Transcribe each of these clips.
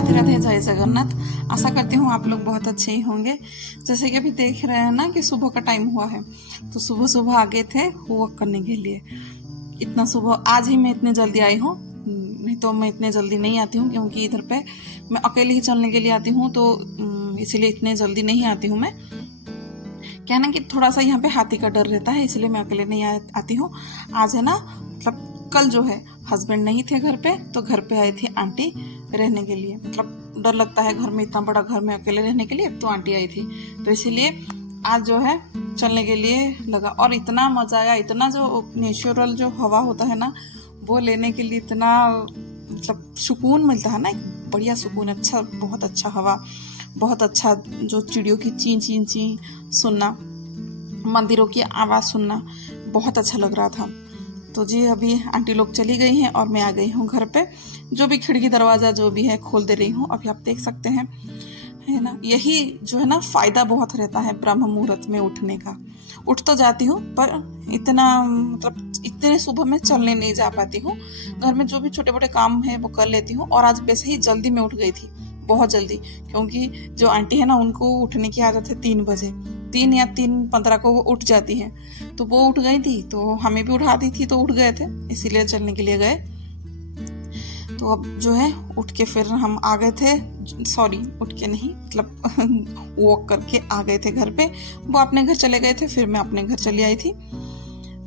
राधे राधे, जय जगन्नाथ। आशा करती हूँ आप लोग बहुत अच्छे ही होंगे। जैसे कि अभी देख रहे हैं ना कि सुबह का टाइम हुआ है, तो सुबह सुबह आ गए थे वॉक करने के लिए। इतना सुबह आज ही मैं इतने जल्दी आई हूँ, नहीं तो मैं इतने जल्दी नहीं आती हूँ, क्योंकि इधर पे मैं अकेले ही चलने के लिए आती हूँ, तो इसीलिए इतने जल्दी नहीं आती हूँ मैं। क्या है ना कि थोड़ा सा यहाँ पे हाथी का डर रहता है, इसलिए मैं अकेले नहीं आती हूँ। आज है ना, मतलब कल जो है हस्बैंड नहीं थे घर पे, तो घर पे आई थी आंटी रहने के लिए। मतलब डर लगता है घर में, इतना बड़ा घर में अकेले रहने के लिए, तो आंटी आई थी, तो इसीलिए आज जो है चलने के लिए लगा। और इतना मज़ा आया, इतना जो नेचुरल जो हवा होता है ना, वो लेने के लिए इतना मतलब सुकून मिलता है ना, एक बढ़िया सुकून। अच्छा, बहुत अच्छा हवा, बहुत अच्छा जो चिड़ियों की ची ची ची सुनना, मंदिरों की आवाज़ सुनना, बहुत अच्छा लग रहा था। तो जी अभी आंटी लोग चली गई हैं और मैं आ गई हूँ घर पे। जो भी खिड़की दरवाज़ा जो भी है खोल दे रही हूँ, अभी आप देख सकते हैं, है ना। यही जो है ना फ़ायदा बहुत रहता है ब्रह्म मुहूर्त में उठने का। उठ तो जाती हूँ, पर इतना मतलब इतने सुबह में चलने नहीं जा पाती हूँ। घर में जो भी छोटे मोटे काम है वो कर लेती हूँ। और आज वैसे ही जल्दी में उठ गई थी, बहुत जल्दी, क्योंकि जो आंटी है ना उनको उठने की आदत है 3 बजे, 3 या 3:15 को वो उठ जाती हैं। तो वो उठ गई थी, तो हमें भी उठा दी थी, तो उठ गए थे, इसीलिए चलने के लिए गए। तो अब जो है उठ के फिर हम आ गए थे, सॉरी उठ के नहीं, मतलब वॉक करके आ गए थे घर पे। वो अपने घर चले गए थे, फिर मैं अपने घर चली आई थी।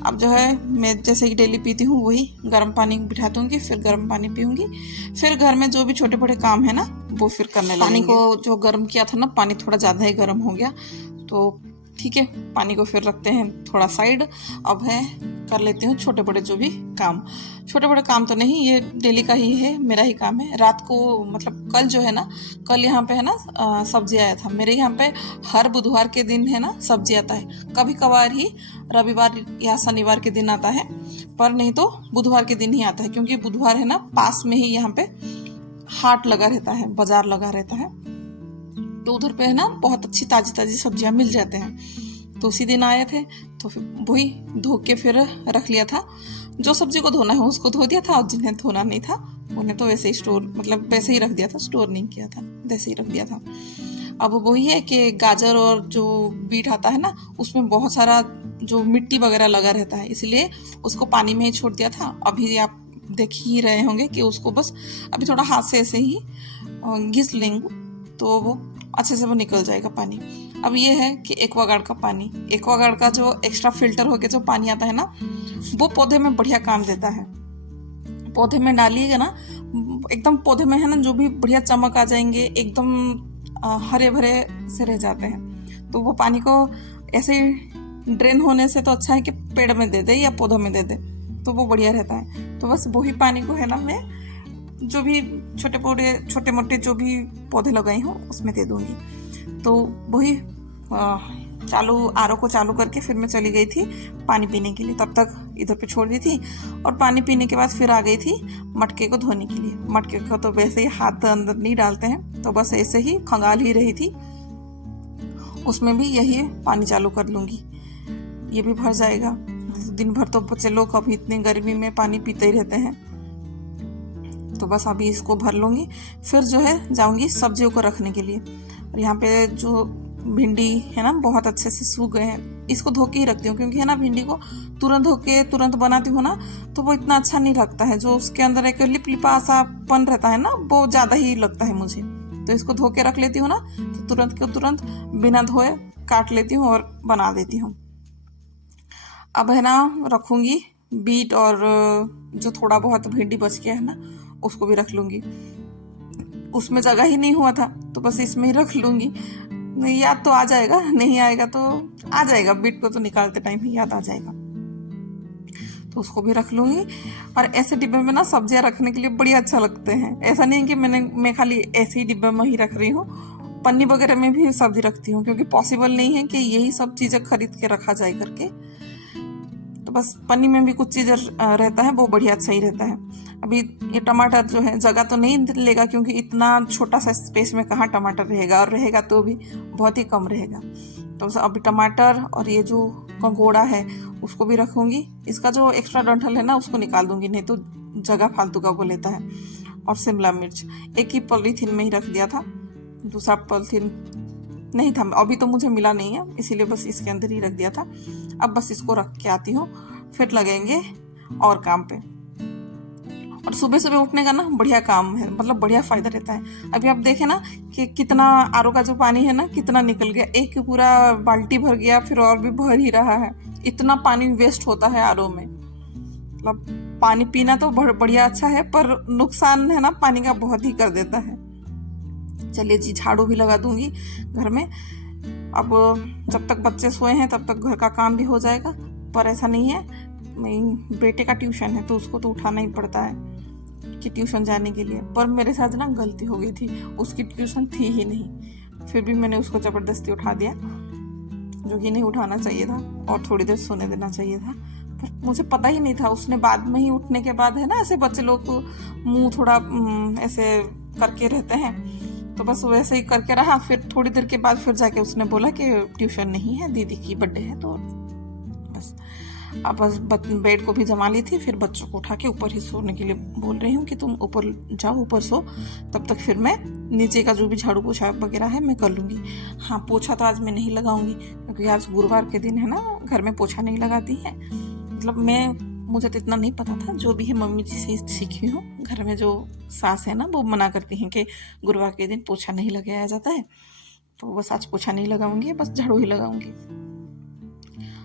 अब जो है मैं जैसे कि डेली पीती हूँ वही गर्म पानी बिठा दूंगी, फिर गर्म पानी पीऊंगी। फिर घर में जो भी छोटे बड़े काम है ना वो फिर करने लगेंगे। पानी को जो गर्म किया था ना, पानी थोड़ा ज़्यादा ही गर्म हो गया, तो ठीक है, पानी को फिर रखते हैं थोड़ा साइड। अब है कर लेती हूँ छोटे बड़े जो भी काम। छोटे बड़े काम तो नहीं, ये डेली का ही है, मेरा ही काम है। रात को मतलब कल जो है ना, कल यहाँ पे है ना सब्जी आया था मेरे यहाँ पे। हर बुधवार के दिन है ना सब्जी आता है, कभी कभार ही रविवार या शनिवार के दिन आता है, पर नहीं तो बुधवार के दिन ही आता है, क्योंकि बुधवार है ना पास में ही यहाँ पे हाट लगा रहता है, बाजार लगा रहता है, तो उधर पे है ना बहुत अच्छी ताजी ताजी सब्जियां मिल जाते हैं। तो उसी दिन आए थे, तो फिर वही धो के फिर रख लिया था। जो सब्जी को धोना है उसको धो दिया था, और जिन्हें धोना नहीं था उन्हें तो वैसे ही स्टोर, मतलब वैसे ही रख दिया था, स्टोर नहीं किया था, वैसे ही रख दिया था। अब वही है कि गाजर और जो बीट आता है ना, उसमें बहुत सारा जो मिट्टी वगैरह लगा रहता है, इसलिए उसको पानी में ही छोड़ दिया था। अभी आप देख ही रहे होंगे कि उसको बस अभी थोड़ा हाथ से ऐसे ही घिस लेंगे, तो वो अच्छे से वो निकल जाएगा पानी। अब ये है कि एक्वागार्ड का पानी, एक्वागार्ड का जो एक्स्ट्रा फिल्टर होके जो पानी आता है ना, वो पौधे में बढ़िया काम देता है। पौधे में डालिएगा ना, एकदम पौधे में है ना जो भी बढ़िया चमक आ जाएंगे, एकदम हरे भरे से रह जाते हैं। तो वो पानी को ऐसे ही ड्रेन होने से तो अच्छा है कि पेड़ में दे दे या पौधों में दे दे, तो वो बढ़िया रहता है। तो बस वही पानी को है ना मैं जो भी छोटे मोटे जो भी पौधे लगाई हूँ उसमें दे दूँगी। तो वही चालू आरओ को चालू करके फिर मैं चली गई थी पानी पीने के लिए। तब तक इधर पे छोड़ दी थी, और पानी पीने के बाद फिर आ गई थी मटके को धोने के लिए। मटके को तो वैसे ही हाथ अंदर नहीं डालते हैं, तो बस ऐसे ही खंगाल ही रही थी, उसमें भी यही पानी चालू कर लूँगी, ये भी भर जाएगा। दिन भर तो बच्चे लोग अभी इतनी गर्मी में पानी पीते ही रहते हैं, तो बस अभी इसको भर लूँगी। फिर जो है जाऊँगी सब्जियों को रखने के लिए। और यहाँ पे जो भिंडी है ना बहुत अच्छे से सूख गए हैं, इसको धो के ही रखती हूँ, क्योंकि है ना भिंडी को तुरंत धो के तुरंत बनाती हूँ ना, तो वो इतना अच्छा नहीं लगता है। जो उसके अंदर एक लिपलिपा सापन रहता है ना, वो ज़्यादा ही लगता है मुझे। तो इसको धो के रख लेती हूँ ना, तो तुरंत के तुरंत बिना धोए काट लेती हूँ और बना देती हूँ। अब है ना रखूँगी बीट, और जो थोड़ा बहुत भिंडी बच गया है ना उसको भी रख लूँगी। उसमें जगह ही नहीं हुआ था, तो बस इसमें ही रख लूँगी। याद तो आ जाएगा, नहीं आएगा तो आ जाएगा, बीट को तो निकालते टाइम ही याद आ जाएगा, तो उसको भी रख लूँगी। और ऐसे डिब्बे में ना सब्जियां रखने के लिए बड़ी अच्छा लगते हैं। ऐसा नहीं है कि मैं खाली ऐसे ही डिब्बे में ही रख रही हूँ, पन्नी वगैरह में भी सब्जी रखती हूँ, क्योंकि पॉसिबल नहीं है कि यही सब चीज़ें खरीद के रखा जाए करके। तो बस पन्नी में भी कुछ चीज़ रहता है, वो बढ़िया अच्छा ही रहता है। अभी ये टमाटर जो है जगह तो नहीं लेगा, क्योंकि इतना छोटा सा स्पेस में कहाँ टमाटर रहेगा, और रहेगा तो भी बहुत ही कम रहेगा। तो अभी टमाटर और ये जो कंकोड़ा है उसको भी रखूँगी। इसका जो एक्स्ट्रा डंठल है ना उसको निकाल दूँगी, नहीं तो जगह फालतू का वो लेता है। और शिमला मिर्च एक ही पॉलीथीन में ही रख दिया था, दूसरा पॉलीथीन नहीं था, अभी तो मुझे मिला नहीं है इसीलिए बस इसके अंदर ही रख दिया था। अब बस इसको रख के आती हूँ, फिर लगेंगे और काम पे। और सुबह सुबह उठने का ना बढ़िया काम है, मतलब बढ़िया फायदा रहता है। अभी आप देखें ना कि कितना आरओ का जो पानी है ना कितना निकल गया, एक पूरा बाल्टी भर गया, फिर और भी भर ही रहा है। इतना पानी वेस्ट होता है आरओ में। मतलब पानी पीना तो बढ़िया अच्छा है, पर नुकसान है ना पानी का बहुत ही कर देता है। चलिए जी, झाड़ू भी लगा दूंगी घर में। अब जब तक बच्चे सोए हैं तब तक घर का काम भी हो जाएगा, पर ऐसा नहीं है, बेटे का ट्यूशन है तो उसको तो उठाना ही पड़ता है कि ट्यूशन जाने के लिए। पर मेरे साथ ना गलती हो गई थी, उसकी ट्यूशन थी ही नहीं, फिर भी मैंने उसको ज़बरदस्ती उठा दिया, जो कि नहीं उठाना चाहिए था और थोड़ी देर सोने देना चाहिए था। पर मुझे पता ही नहीं था, उसने बाद में ही उठने के बाद है ना, ऐसे बच्चे लोग को मुंह थोड़ा ऐसे करके रहते हैं, तो बस वैसे ही करके रहा। फिर थोड़ी देर के बाद फिर जाके उसने बोला कि ट्यूशन नहीं है, दीदी की बर्थडे है। तो बस अब बस बेड को भी जमा ली थी, फिर बच्चों को उठा के ऊपर ही सोने के लिए बोल रही हूँ कि तुम ऊपर जाओ, ऊपर सो, तब तक फिर मैं नीचे का जो भी झाड़ू पोछा वगैरह है मैं कर लूँगी। हाँ, पोछा तो आज मैं नहीं लगाऊंगी क्योंकि आज गुरुवार के दिन है ना, घर में पोछा नहीं लगाती है। मतलब मुझे तो इतना नहीं पता था, जो भी है मम्मी जी से सीखी हूँ। घर में जो सास है ना वो मना करती हैं कि गुरुवार के दिन पोछा नहीं लगाया जाता है, तो बस आज पोछा नहीं लगाऊंगी, बस झाड़ू ही लगाऊंगी।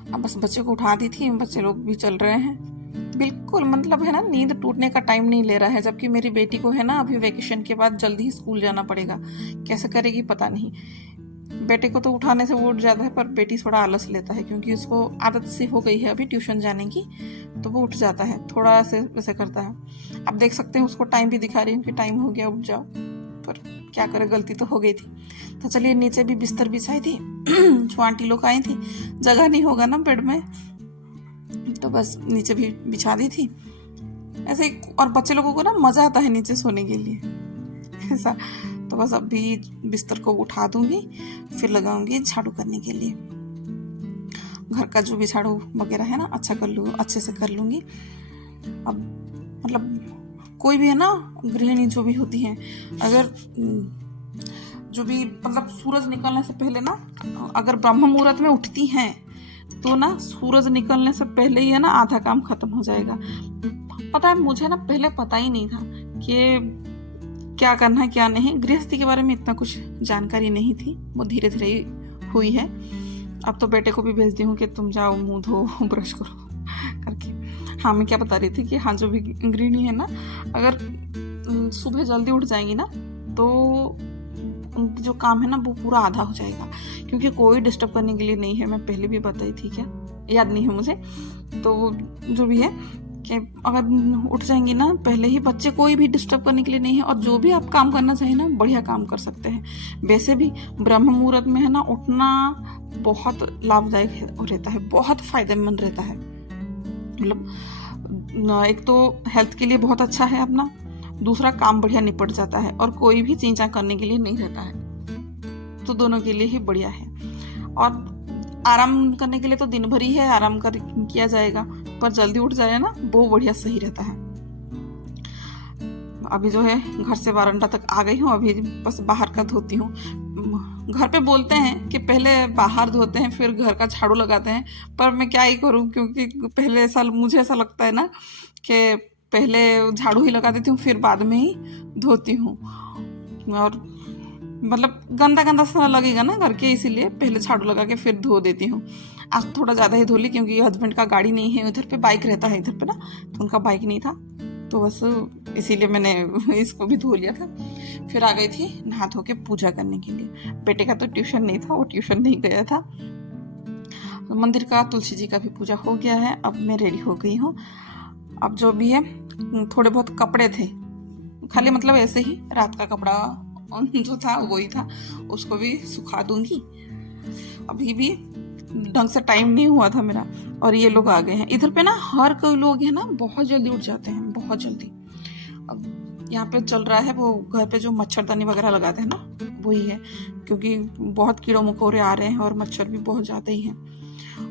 अब बस बच्चे को उठा दी थी, बच्चे लोग भी चल रहे हैं बिल्कुल, मतलब है ना नींद टूटने का टाइम नहीं ले रहा है। जबकि मेरी बेटी को है ना अभी वेकेशन के बाद जल्दी ही स्कूल जाना पड़ेगा, कैसे करेगी पता नहीं। बेटे को तो उठाने से वो उठ जाता है, पर बेटी थोड़ा आलस लेता है क्योंकि उसको आदत सी हो गई है अभी ट्यूशन जाने की, तो वो उठ जाता है, थोड़ा से वैसे करता है। अब देख सकते हैं उसको टाइम भी दिखा रही हूँ कि टाइम हो गया, उठ जाओ, पर क्या करे, गलती तो हो गई थी। तो चलिए, नीचे भी बिस्तर बिछाई थी जो आंटी लोग आई थी, जगह नहीं होगा ना बेड में, तो बस नीचे भी बिछा दी थी ऐसे ही। और बच्चे लोगों को ना मजा आता है नीचे सोने के लिए ऐसा। तो बस अभी बिस्तर को उठा दूंगी, फिर लगाऊंगी झाड़ू करने के लिए। घर का जो भी झाड़ू वगैरह है ना अच्छे से कर लूंगी। अब मतलब कोई भी है ना, गृहिणी जो भी होती हैं, अगर जो भी मतलब सूरज निकलने से पहले ना, अगर ब्रह्म मुहूर्त में उठती हैं तो ना सूरज निकलने से पहले ही है ना आधा काम खत्म हो जाएगा। पता है, मुझे ना पहले पता ही नहीं था कि क्या करना है क्या नहीं। गृहस्थी के बारे में इतना कुछ जानकारी नहीं थी, वो धीरे धीरे ही हुई है। अब तो बेटे को भी भेज दी हूँ कि तुम जाओ मुंह धो ब्रश करो करके। हाँ, मैं क्या बता रही थी कि हाँ, जो भी गृहिणी है ना, अगर सुबह जल्दी उठ जाएंगी ना तो उनकी जो काम है ना वो पूरा आधा हो जाएगा, क्योंकि कोई डिस्टर्ब करने के लिए नहीं है। मैं पहले भी बताई थी, क्या याद नहीं है मुझे, तो जो भी है कि अगर उठ जाएंगी ना पहले ही, बच्चे कोई भी डिस्टर्ब करने के लिए नहीं है, और जो भी आप काम करना चाहिए ना बढ़िया काम कर सकते हैं। वैसे भी ब्रह्म मुहूर्त में है ना उठना बहुत लाभदायक रहता है, बहुत फायदेमंद रहता है। मतलब एक तो हेल्थ के लिए बहुत अच्छा है अपना, दूसरा काम बढ़िया निपट जाता है, और कोई भी चीज़ा करने के लिए नहीं रहता है, तो दोनों के लिए ही बढ़िया है। और आराम करने के लिए तो दिन भर ही है, आराम किया जाएगा, पर जल्दी उठ जाए ना वो बढ़िया सही रहता है। अभी जो है घर से बारंडा तक आ गई हूँ, अभी बस बाहर का धोती हूँ। घर पे बोलते हैं कि पहले बाहर धोते हैं फिर घर का झाड़ू लगाते हैं, पर मैं क्या ही करूँ, क्योंकि पहले साल मुझे ऐसा लगता है ना कि पहले झाड़ू ही लगा देती हूँ फिर बाद में ही धोती हूँ, और मतलब गंदा गंदा सा लगेगा ना घर के, इसीलिए पहले झाड़ू लगा के फिर धो देती हूँ। आज थोड़ा ज़्यादा ही धो ली क्योंकि हस्बैंड का गाड़ी नहीं है उधर पे, बाइक रहता है इधर पे ना, तो उनका बाइक नहीं था, तो बस इसीलिए मैंने इसको भी धो लिया था। फिर आ गई थी नहा धो के पूजा करने के लिए। बेटे का तो ट्यूशन नहीं था, वो ट्यूशन नहीं गया था। मंदिर का तुलसी जी का भी पूजा हो गया है। अब मैं रेडी हो गई हूँ। अब जो भी है थोड़े बहुत कपड़े थे, खाली मतलब ऐसे ही रात का कपड़ा जो था वही था, उसको भी सुखा दूंगी। अभी भी ढंग से टाइम नहीं हुआ था मेरा, और ये लोग आ गए हैं इधर पे ना। हर कोई लोग है ना बहुत जल्दी उठ जाते हैं, बहुत जल्दी। अब यहाँ पे चल रहा है वो घर पे जो मच्छरदानी वगैरह लगाते हैं ना, वही है, क्योंकि बहुत कीड़ों मकोड़े आ रहे हैं और मच्छर भी बहुत ज़्यादा ही हैं।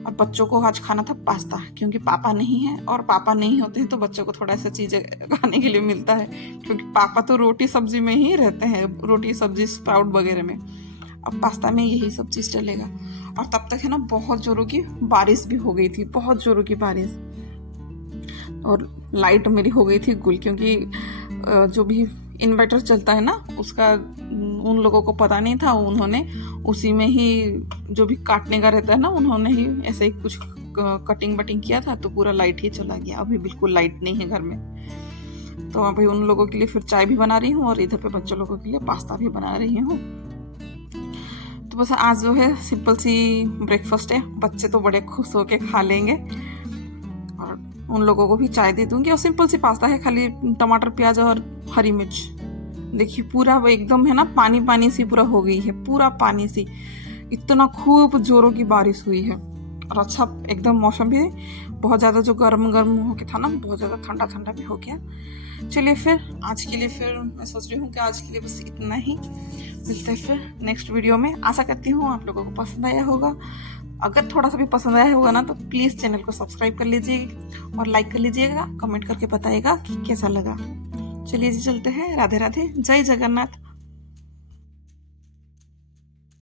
और बच्चों को आज खाना था पास्ता, क्योंकि पापा नहीं है, और पापा नहीं होते हैं तो बच्चों को थोड़ा सा चीज़ें खाने के लिए मिलता है, क्योंकि पापा तो रोटी सब्जी में ही रहते हैं, रोटी सब्जी स्प्राउट वगैरह में। अब पास्ता में यही सब चीज़ चलेगा। और तब तक है ना बहुत जोरों की बारिश भी हो गई थी, बहुत जोरों की बारिश, और लाइट मेरी हो गई थी गुल, क्योंकि जो भी इन्वर्टर चलता है ना उसका उन लोगों को पता नहीं था, उन्होंने उसी में ही जो भी काटने का रहता है ना उन्होंने ही ऐसे ही कुछ कटिंग वटिंग किया था, तो पूरा लाइट ही चला गया। अभी बिल्कुल लाइट नहीं है घर में, तो अभी उन लोगों के लिए फिर चाय भी बना रही हूँ और इधर पे बच्चों लोगों के लिए पास्ता भी बना रही हूँ। तो बस आज जो है सिंपल सी ब्रेकफास्ट है, बच्चे तो बड़े खुश होके खा लेंगे, और उन लोगों को भी चाय दे दूंगी। और सिंपल सी पास्ता है, खाली टमाटर प्याज और हरी मिर्च। देखिए पूरा एकदम है ना पानी पानी सी पूरा हो गई है, पूरा पानी सी, इतना खूब जोरों की बारिश हुई है। और अच्छा एकदम मौसम भी बहुत ज़्यादा जो गर्म गर्म हो गया था ना, बहुत ज़्यादा ठंडा ठंडा भी हो गया। चलिए फिर आज के लिए फिर मैं सोच रही हूँ कि आज के लिए बस इतना ही, मिलते हैं फिर नेक्स्ट वीडियो में। आशा करती हूँ आप लोगों को पसंद आया होगा। अगर थोड़ा सा भी पसंद आया होगा ना तो प्लीज़ चैनल को सब्सक्राइब कर लीजिएगा और लाइक कर लीजिएगा, कमेंट करके बताइएगा कि कैसा लगा। चलिए जी चलते हैं, राधे राधे, जय जगन्नाथ।